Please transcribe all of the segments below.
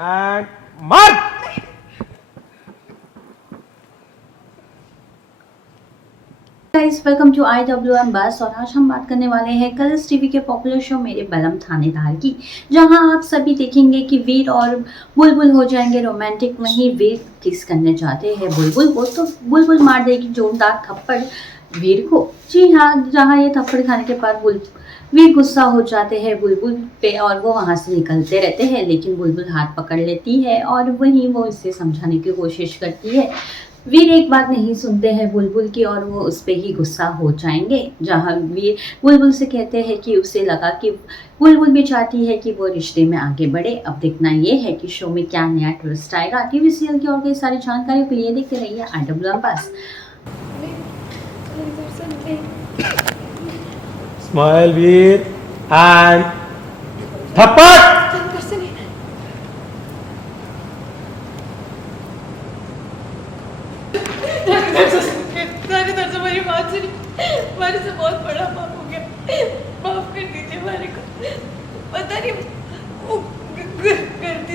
And mark. Guys welcome to IWM Buzz. और आज हम बात करने वाले हैं कलर्स टीवी के पॉपुलर शो मेरे बलम थानेदार की, जहां आप सभी देखेंगे कि वीर और बुलबुल हो जाएंगे रोमांटिक। वहीं वीर किस करने जाते हैं बुलबुल को, तो बुलबुल मार देगी जोरदार थप्पड़ वीर को। जी हाँ, जहां ये थप्पड़ खाने के बाद वीर गुस्सा हो जाते हैं बुलबुल पे और वो वहां से निकलते रहते हैं, लेकिन बुलबुल हाथ पकड़ लेती है और वहीं वो इसे समझाने की कोशिश करती है। वीर एक बात नहीं सुनते हैं बुलबुल की और वो उस पे ही गुस्सा हो जाएंगे। जहाँ वीर बुलबुल से कहते हैं कि उसे लगा कि बुलबुल भी चाहती है कि वो रिश्ते में आगे बढ़े। अब देखना ये है कि शो में क्या नया ट्विस्ट आएगा। टीवी सीरियल की और कई सारी जानकारी के लिए देखते रहिए IWM बस। स्माइल वीर एंड थप्पड़। हमारे से बहुत बड़ा पाप हो गया, माफ कर दीजिए हमारे को। पता नहीं वो करती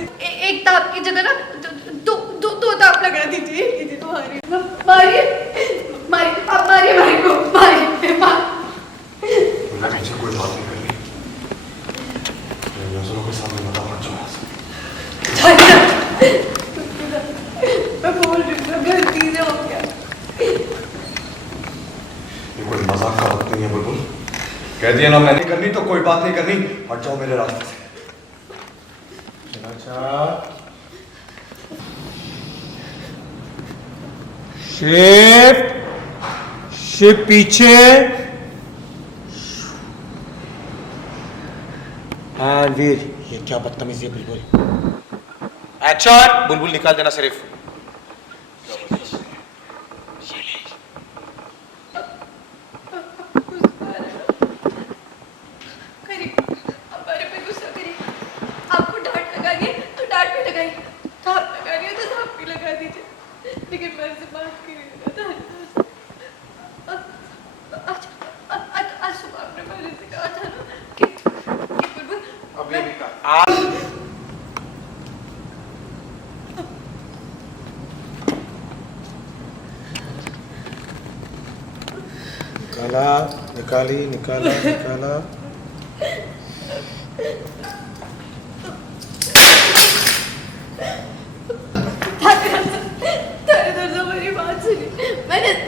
एक ताप की जगह ना दो ताप लगा दीजिए दीदी तुम्हारी। मारिए मारिए आप मारिए हमारे को, मारिए मैं पीछे कोई बात नहीं करनी, नजरों के सामने बता मत मैं बोल रही हूँ गलती से हो गया। ये कोई मजाक का वक्त नहीं है बुलबुल। कह दिया ना मैं नहीं करनी तो कोई बात नहीं करनी, हट जाओ मेरे रास्ते से। शिफ्ट पीछे एंड वीर। ये क्या बदतमीजी है बुलबुल। एक्शन। बुलबुल निकाल देना सिर्फ। लेकिन मैं से बात करिएगा आज सुबह आपने मेरे से कहा था ना कि बुलबुल अब ये निकाल। निकाला निकाली निकाला निकाला।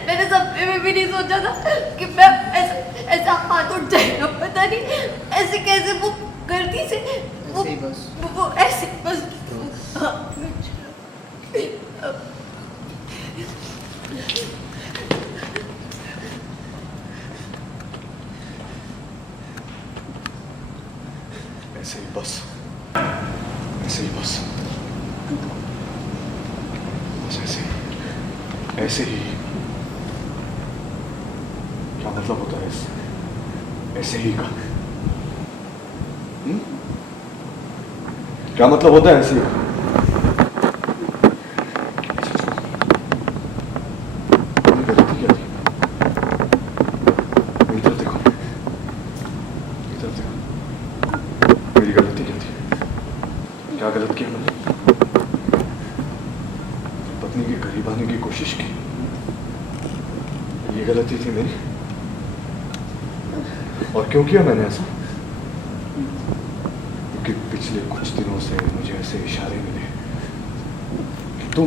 मैंने सपने में भी नहीं सोचा था कि मैं ऐसा हाथ उठ जाएगा। पता नहीं ऐसे कैसे वो गलती से वो ऐसे बस ऐसे ही बस, ऐसे ही बस, बस ऐसे ही। क्या मतलब होता है ऐसे ही का? क्या मतलब होता है ऐसे ही का? गलती क्या थी? इधर देखो, इधर देखो, मेरी गलती क्या थी? क्या गलत किया मैंने? पत्नी के करीब आने की कोशिश की, ये गलती थी मेरी। और क्यों किया मैंने ऐसा? क्योंकि पिछले कुछ दिनों से मुझे ऐसे इशारे मिले कि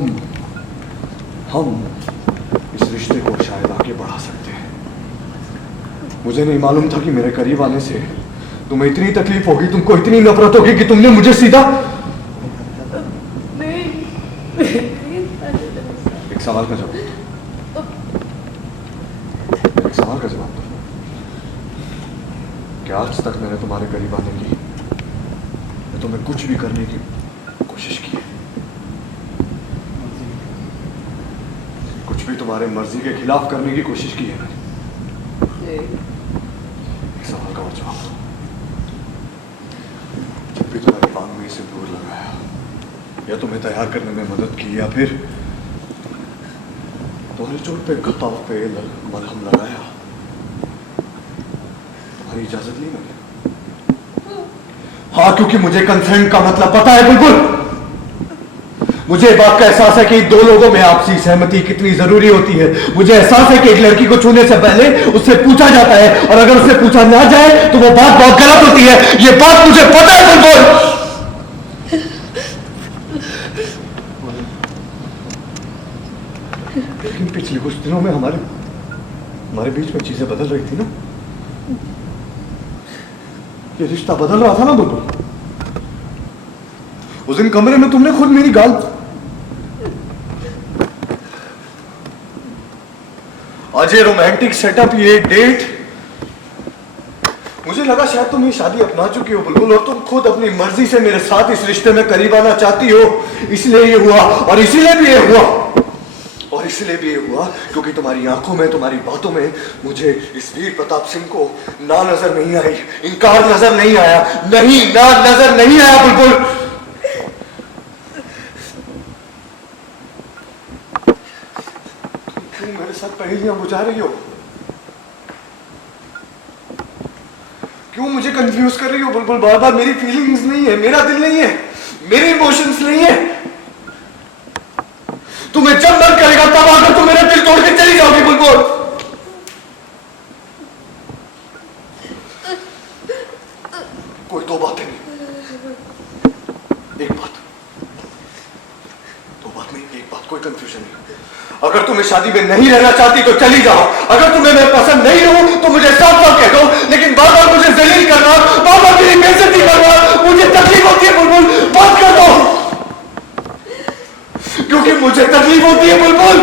हम इस रिश्ते को शायद आगे बढ़ा सकते हैं। मुझे नहीं मालूम था कि मेरे करीब आने से तुम्हें इतनी तकलीफ होगी, तुमको इतनी नफरत होगी कि तुमने मुझे सीधा एक सवाल का जवाब दो। एक सवाल का जवाब दो। क्या आज तक मैंने तुम्हारे करीब आने की, मैं तुम्हें कुछ भी करने की कोशिश की है? कुछ भी तुम्हारे मर्जी के खिलाफ करने की कोशिश की है मैंने? एक सवाल का और जवाब दो। जब भी तुम्हारे पांव में सिंदूर लगाया या तुम्हें तैयार करने में मदद की या फिर तुम्हारी चोट पे घपाव पे मलहम लगाया, तुम्हारी इजाजत ली मैंने? हाँ, क्योंकि मुझे कंसेंट का मतलब पता है बुलबुल। मुझे बात का एहसास है कि दो लोगों में आपसी सहमति कितनी जरूरी होती है। मुझे एहसास है कि एक लड़की को छूने से पहले उससे पूछा जाता है, और अगर उससे पूछा ना जाए तो वो बात बहुत गलत होती है। ये बात मुझे पता है बुलबुल। लेकिन पिछले कुछ दिनों में हमारे बीच में चीजें बदल रही थी ना। ये रिश्ता बदल रहा था ना बुलबुल। उस दिन कमरे में तुमने खुद मेरी गाल, आज ये रोमांटिक सेटअप, ये डेट, मुझे लगा शायद तुम ये शादी अपना चुकी हो बुलबुल, और तुम खुद अपनी मर्जी से मेरे साथ इस रिश्ते में करीब आना चाहती हो। इसलिए ये हुआ, और इसीलिए भी ये हुआ, और इसलिए भी ये हुआ क्योंकि तुम्हारी आंखों में, तुम्हारी बातों में मुझे इस वीर प्रताप सिंह को ना नजर नहीं आई, इनकार नजर नहीं आया, नहीं ना नजर नहीं आया बुलबुल। क्यों मेरे साथ पहेलियां बुझा रही हो? क्यों मुझे कंफ्यूज कर रही हो बुलबुल? बार बार मेरी फीलिंग्स नहीं है, मेरा दिल नहीं है, मेरे इमोशंस नहीं है। तुम्हें जब मन करेगा तब आकर तुम मेरा दिल तोड़ के चली जाओगी बुलबुल। कोई दो बातें नहीं, एक बात, दो बात नहीं, एक बात, कोई कंफ्यूजन नहीं। अगर तुम इस शादी में नहीं रहना चाहती तो चली जाओ। अगर तुम्हें मैं पसंद नहीं हूं तो मुझे साफ साफ कह दो, लेकिन बार बार मुझे जलील करना, बार बार मेरी बेइज्जती करना, मुझे तकलीफ होती है बुलबुल। बात कर दो, क्योंकि मुझे तकलीफ होती है बुलबुल।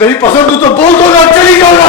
नहीं पसंद हो तो बोल दो ना, चली जाओ ना।